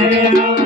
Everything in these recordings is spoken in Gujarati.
રે. અડવાણીને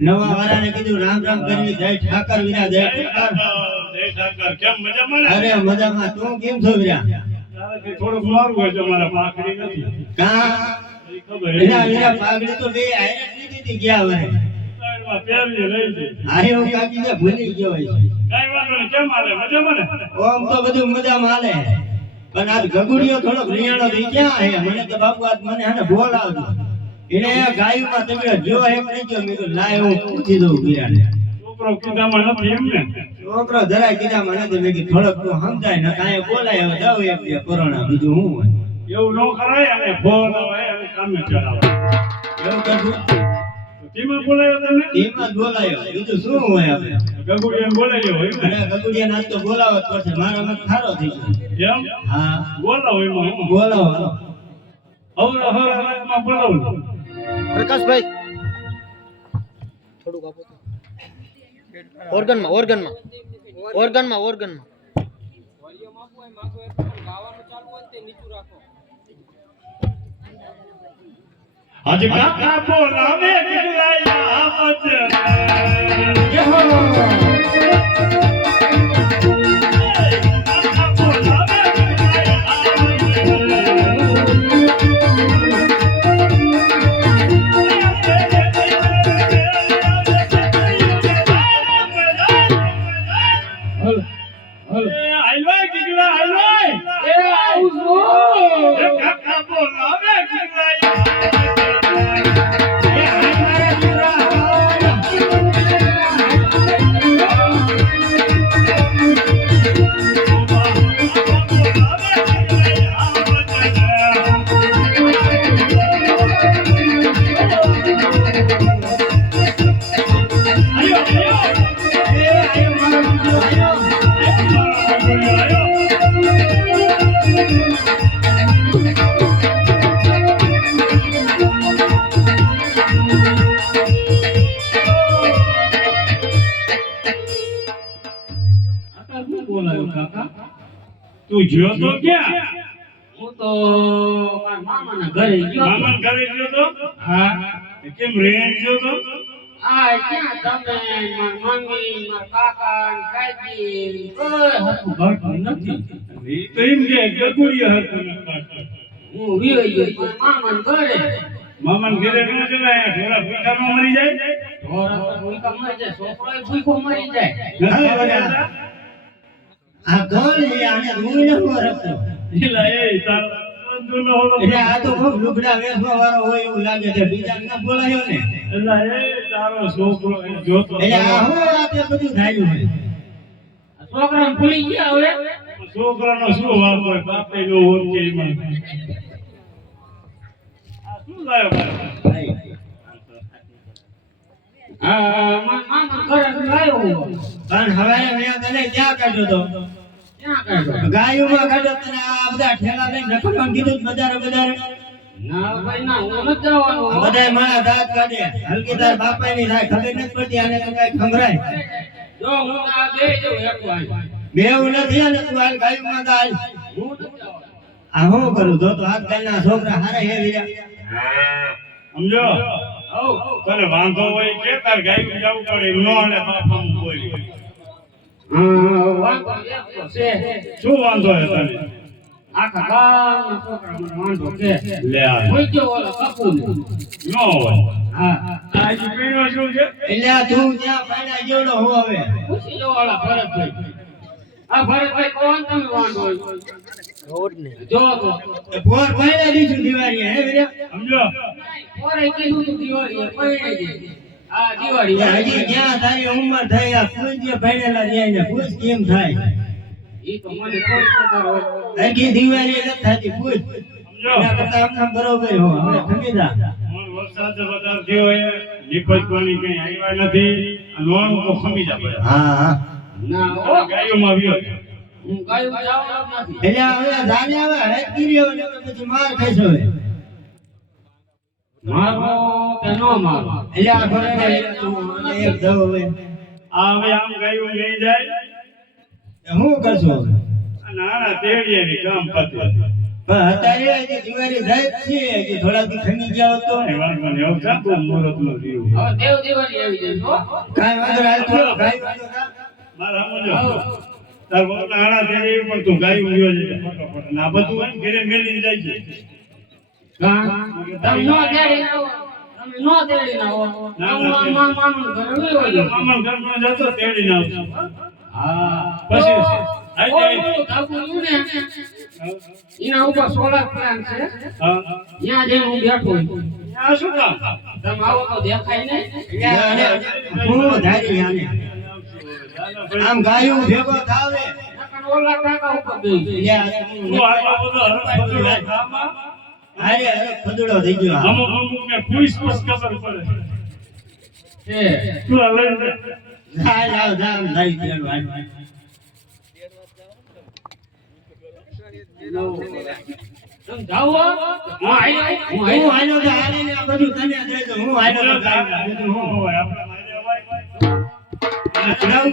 નવા વાળાને કીધું રામ રામ કરવી જય ઠાકર વીરા જય ઠાકર. કેમ મજામાં અરે મજામાં. તું કેમ છો વિરા થોડુંક મારું હોય છે મારા પાકડી નથી. કા? વિરા વિરા પાઘડી તો બે આયરે લીધી હતી ગયા વરે સાઈડમાં પહેરલી રહી છે. આરે હું કાકી ને ભૂલી ગયો હોય. છે. વાંધો નહીં. કેમ હાલે? મજામાં ને? ઓમ તો બધું મજામાં હાલે. પણ આજ ગગુડિયો થોડોક રિયાણો થઈ ગયા હે મને તો બાપુ આજ મને હાને બોલાવજો. એને ગાયુમાં તમે જો એમ નહીં ગયો મેં પૂછી દઉં વીરાને છોકરો કીધામાં નથી એમ ને? છોકરો જરાય કીધા મને મેં કીધું થોડોક તું સમજાય ને કાંઈ બોલાય હવે જાવ એક બે કોરોના બીજું હું હોય એવું ન કરાય અને ફોન આવે અને કામે. એવું તો બોલાયો તમે? બોલાયો બીજું શું હોય આપણે ગગુડિયાને બોલાયો હોય ને? અને ગગુડિયા તો બોલાવો પડશે મારો મત ખારો થઈ ગયો એમ? હા બોલાવો એમાં બોલાવું. પ્રકાશભાઈ થોડુંક આપો તો ઓર્ગનમાં ઓર્ગનમાં ઓર્ગનમાં ઓર્ગનમાં આજે કાકા બોલાવે ગગલાયા વચન. જ્યો તો ક્યાં? હું તો મામાના ઘરે ગયો મામા ઘરે ગયો તો હા. કેમ રેણ ગયો તો આ ક્યાં તમે? માર મમ્મી માર કાકા ને કાકી કોઈ હતું ઘટું નથી. એ તો એમ કે ગગુડિયા હતું હું વિયો ગયો મામાના ઘરે. મામાને ઘરે ન જવાય ઢોરા ભૂખામાં મરી જાય? ઢોર ભૂખા મરી જાય છોકરો ભૂખો મરી જાય? આ આને ન રખતો એલા એ તારો બંધુ ન હોલો. એટલે આ તો ખૂબ લુગડા વેચવા વાળો હોય એવું લાગે છે. બીજા ન બોલાયો ને. એલા એ તારો છોકરો એ જોતો એટલે આ હું રાતે બધું થાય છે છોકરાને ભૂલી ગયા હવે? છોકરાનો શું વાંક હોય? બાપે નો ઓળખે એમાં. આ શું લાયો ભાઈ? હા મારા મામાના ઘરે લાવ્યો હું પણ હવે મેં તને ક્યાં કાઢ્યો તો ગાયોમાં કાઢ્યો તને આ બધા ઠેલા લઈને રખડવાનું કીધું બજારે બજારે. બધાય મારા દાંત કાઢે હલકી તાર બાપા ની થાય ખબર નથી પડતી આને તો કઈ ખંભરાય જો નથી અને તું હાલ ગાયોમાં હાલ હું આ હું. કરું તો તો આજકાલના છોકરા હારા સમજો? તને વાંધો હોય કે તાર ગાયું જવું પડે નો અને બોલી હા વાંધો એક તો છે શું વાંધો હે તને? આખા વાંધો લે આ. કોઈ ગયો ઓલો કપૂને. નો હોય. હા આજ પીણો શું છે? એટલે તું ત્યાં પાડા જેવડો હું હવે? પૂછી જો ઓલા ભરતભાઈ આ ભરતભાઈ કોણ તમે વાંધો રોડ ને જો તો એ પોર દીધું દિવાળી હે વીરા સમજો? પોરે કીધું તું દિવાળીએ પૈણે દે. આ દિવાળી હજી ક્યાં તારી ઉંમર થઈ આ પૂછ ભણેલા રહ્યા ને પૂછ કેમ થાય? ઈ તો મને કોઈ ખબર હોય. હજી દિવાળી નથી થતી પૂછ એના કરતા આમ આમ બરોબર હો હવે ખમી જા. વરસાદ વધારે થયો હોય નિપજ પાણી કઈ આવ્યા નથી અને તો ખમી જા પડે. હા હા. ના ગાયોમાં આવ્યો હું ગાયું જવાનો નથી. એટલે હવે જાને હવે હેતકી ને પછી માર ખાઈશ હવે. મારો કે નો મારો એટલે આ ઘોડાને તું એક દવ હવે. આ હવે આમ ગાયું લઈ જાય. હું કરશું હવે? અને તેડીએ ની કામ પતે. પણ અત્યારે હજી દિવાળી જાય છે હજી થોડા દી ખમી ગયા હોત એ વાંધો. હવે મુહૂર્ત નો જીવ. હવે દેવ દિવાળી આવી જશે હો કાંઈ વાંધો હાલ. મારા તાર આણા તેડી પણ તું ગાયું લ્યો છે ફટોફટ ને બધું ઘરે મેલીને જાય છે. તમે નો ના તમે નો ના હું. ઘરે જતો હા. પછી. ધાબુ ને, એના ઉપર સોલાર પ્લાન્ટ છે. ત્યાં જઈને હું બેઠો છું. શું કામ? તમે આવો તો દેખાય નહીં એટલે ધારી આને આમ ગાયું ભેગો થાવે. ઓલા ઉપર આ બધો ગામમાં હારે ફદડો થઈ ગયો. અમુક પૂછ પૂછ ખબર પડે. તું લઈ લે. તમે હો? હું હું તો હાલે ને બધું હું તો હું. હોય, આપણે મારે અવાય. ચડાવું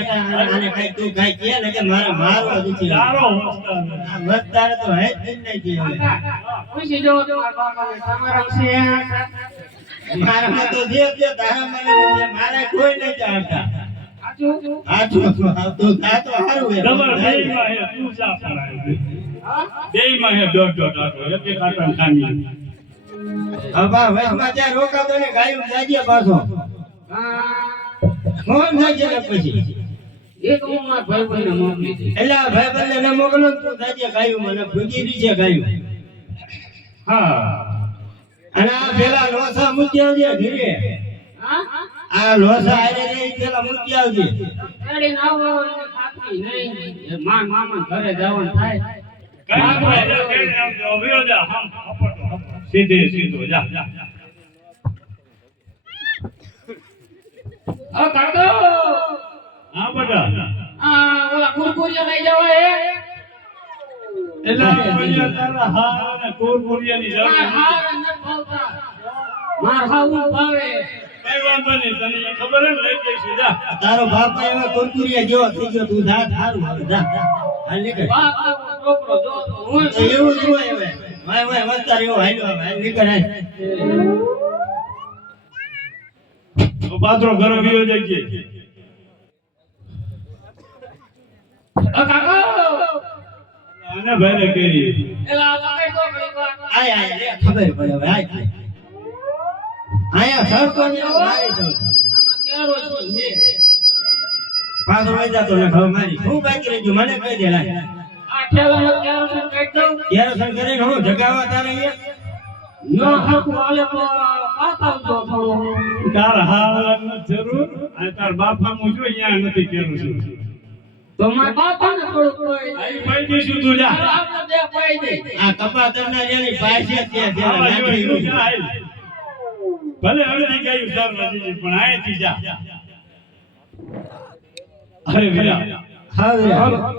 આને કઈ તું કઈ કે ને કે મારે મારવા દુખી. તારો મતદાર તો હે જ નહીં કે. પૂછી જુઓ તમારા છે. મારા તો જે જે તારા મને મારા કોઈ નહીં જાણતા. જા રોકાતો ને ગાયું જાજે પાછો. હા. ફોન થાય પછી. એટલે ભાઈ બંને મોકલો ને તું જાજે ગાયું મને ભૂગી છે ગાયું. હા. અને આ પેલા લોસા મૂકી આવજે ઘરે. આ લોસા આરે રે પેલા મૂકી આવજે. આવો નહીં. ઘરે જવાનું થાય. સીધે સીધો જા જા. હવે કાકો હા બેટા આ ઓલા કુરકુરિયા લઈ જવા હે. એટલે આ ભૈયા તારા હાર અને કોરકોરિયાની જરૂર માર અંદર ભાવતા માર હાવું ભાવે કઈ વાંધો નહીં તને ખબર હે લઈ જઈશું જા. તારો બાપ એવા કુરકુરિયા જેવો થઈ ગયો તું જા સારું હવે જા. હાલ નીકળ. બાપ છોકરો જો તો હું તો એવું જ હોય હવે. વાય વાય વસ્તાર એવો હાલ્યો હવે નીકળ હાલ. પાત્રો ઘરો ગયો જઈએ હવે કાકો આને ભાઈને કરી એલા. આય આય ખબર પડે હવે આય. આયા સરતો ને મારી તો આમાં કેરોસીન છે પાછો વઈ જાતો ને ખબર મારી. હું બાકી રહી ગયું મને કહી દે આ દઉં? કેરોસન કરીને હું જગાવા તારે તો તાર હારની જરૂર. અને તાર બાપા મુ જો અહીંયા નથી કેરું છું ભલે અડધી ગાયું પણ અરે વીરા. હા વીરા.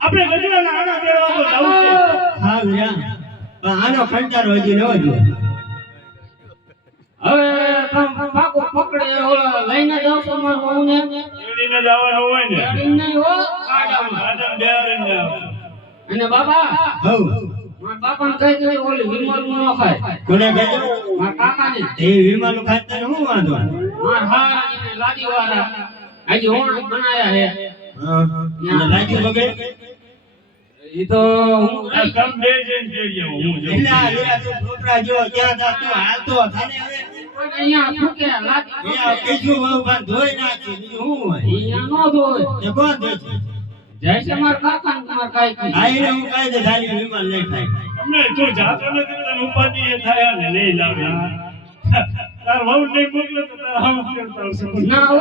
આપણે તો જવું છે. હા વીરા. પણ આનો કંટાળો હજી ન જો હવે પાકો પકડે ઓલા લઈને જાવ છો મારા વહુને તેડીને જવાનું હોય ને. ગાડી નહીં હો. ગાડામાં. આદમ બેહારીને જાવ. અને બાબા હવ મારા બાપાને કહી દે ઓલી વિમલનું ખાય. કોને કહેજો મારા કાકાને. એ વિમાનું ખાતર હું વાંધો? મારા હારાની ને લાદીવાળા આજે ઓણ બનાયા હે હા. અને લાગ્યું બગડે તો હું કમ બે જઈને આવો, હું એટલે આ તું ક્યાં જાતો હાલતો થાને હવે. અહીંયા ફૂકે એ લાદી આ બહુ ભાર ધોઈ નાખી બીજું હું હોય? અહીંયા નો ધોય. એ કોણ ધોઈ છે? જય છે મારા કાકા ને મારા કાકી. આઈને હું કહી દે ધારી વિમાન નહીં થાય. તમને તું જાતો નથી તને ઉપાધિ એ થાય ને નહીં લાવે. તાર વહુ નહીં મોકલે તો તારા હાવ કરતા આવશે. ના હો.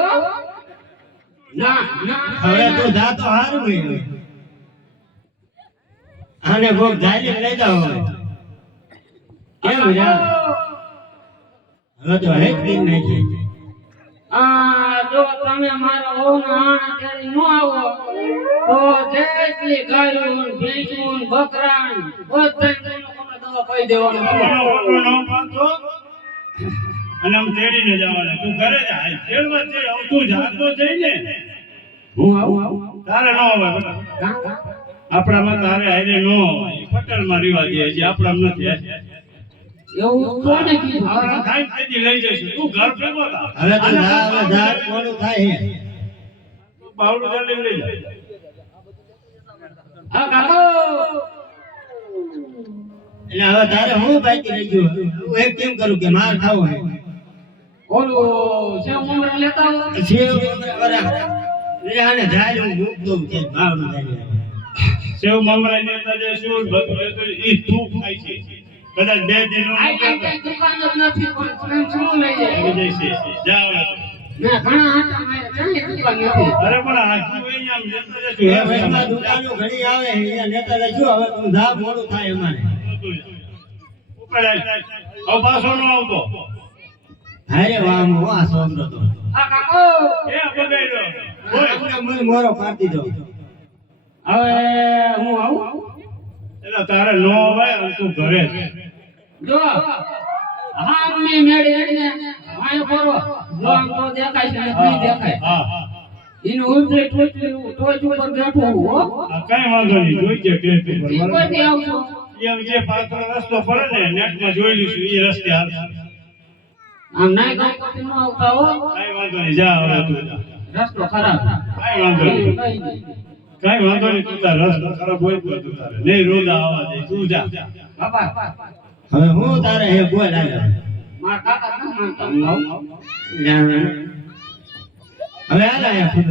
ના ના. હવે તું જાતો હારું હોય. આને કોક ધારી લઈ જાવ કેમ વીરા હવે તો હેત નાખી આ જો તમે મારા વહુના તેડી ન આવો તો જેટલી ગાયો ને ભેંસો ને બકરા ને બધાય તમને તમને દવા કહી દેવાનું તમારો ઓટો ન બાંધો અને આમ તેડીને જવાના. તું ઘરે જા. હાલ. તેડવા જ જઈ, હવે તું જાતો જઈ ને. હું આવું? આવું તારે ન કાં? આપણામાં તારે હારે ન હોય. પટેલમાં રીવા દે છે. આપણામાં નથી એવું? કોને કીધું? આપણા થાય ને લઈ જઈશું. તું ઘર ભેગો થા. હવે તો આને હવે પાછું જા થાય તું બાવડું ચાલીને લઈ જા હા કાકો! એટલે હવે તારે હું બાકી રહી ગયું? હું એક કેમ કરું કે માર ખાવો હે? ઓલો સેવ મમરા લેતા સેવ વરા. એટલે આને જાય હું મૂક દઉં કે ભાવનું ધારી સેવ મમરા લેતા જે શું લેતું ઈ તું ખાય છે. કદાચ બે દિન આ કઈ કઈ દુકાન જ નથી પણ ફ્રેન્ડ શું લઈ જાય આવી હવે. મેં ઘણા આટા માર્યા ચાલી દુકાન નથી. અરે પણ હાથું આમ લેતા એ જઈશું. વચમાં દુકાનો ઘણી આવે અહીંયા નેતા રહેજો હવે તું જા મોડું થાય અમારે. હવે પાછો ન આવતો. હારે વાહ હું આ છોકરો તો. આ કાકો. એ બગાડ્યો હોય. મોરો પાડી દીધો. હવે હું આવું? એટલે તારે ન આવે અને તું ઘરે જ. હા મેં મેળી એટલે માય કરો જો આમ તો દેખાય છે નહીં દેખાય. હા. એનું ઉલટી ટોચ ટોચ ઉપર બેઠું હો કઈ વાંધો નહીં જોઈ છે ટેસ્ટ ઉપર બરાબર? કોઈથી આવશો? જે પાત્ર રસ્તો પડે ને નેટમાં જોઈ લઈશું એ રસ્તે હાલશે. આમ નાઈ ગામ પરથી નો આવતા હો. કઈ વાંધો નહીં જા હવે તું રસ્તો ખરાબ. કાંઈ વાંધો નહીં. કઈ કાંઈ વાંધો નહીં તું તાર રસ્તો ખરાબ હોય તો તું તારે. નહીં રોદા આવવા દે તું જા. બાપા હવે હું તારે હે બોલ હાલે મારા કાકા ન માનતા હું આવું હવે આ લાયા ખુદ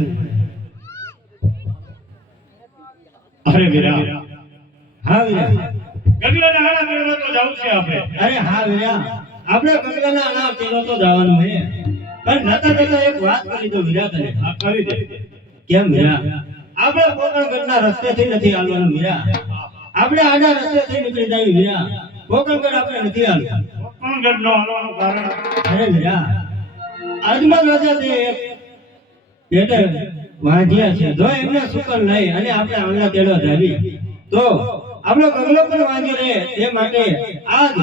અરે વીરા. હા વીરા ગગલાના હાડા મેળવા તો જાવું છે આપણે. અરે હા વીરા આપણે ગંગાના અનાવ તેલો તો જવાનું હે. પણ નતા નતા એક વાત કરી દો વીરા તને. આ કરી દે. કેમ વીરા? આપણે પોકણગઢના રસ્તેથી નથી હાલવાનું વીરા. આપણે આડા રસ્તેથી નીકળી જાય વીરા. પોકણગઢ આપણે નથી હાલવાનું પણ નો હાલવાનું કારણ. અરે વીરા આજમાં રાજા એક પેટે વાંધ્યા છે. જો એમને સુકલ નહીં અને આપણે આંગળા તેડો જાવી તો આપણો બંગલો પણ વાંધ્યો રહે એ માટે આજ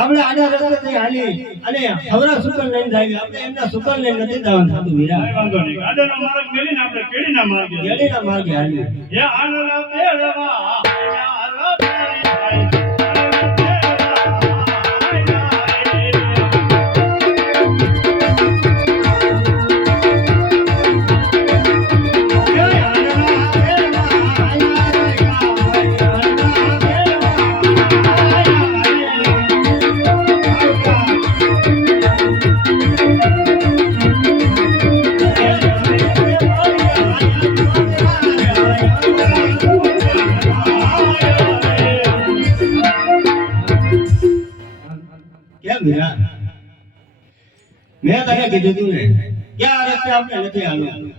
આપણે આડા રસ્તે હાલી અને હવરા સુકન લઈને જાવી. આપણે એમના સુકલ લઈને નથી જવાનું થતું વીરા વાંધો નહીં. ગાડાનો માર્ગ મેળીને આપણે કેળીના માર્ગે. ગેડીના માર્ગે હાલી હે આનલા તેડવા કીધું તું ને? કે રસ્તે આપણે નથી હાલવું?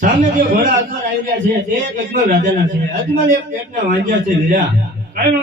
સામે જે ઘોડા અસર આવી રહ્યા છે, તે એક અજમલ રાજાના છે. અજમલ એક પેટના વાંજ્યા છે વાંધો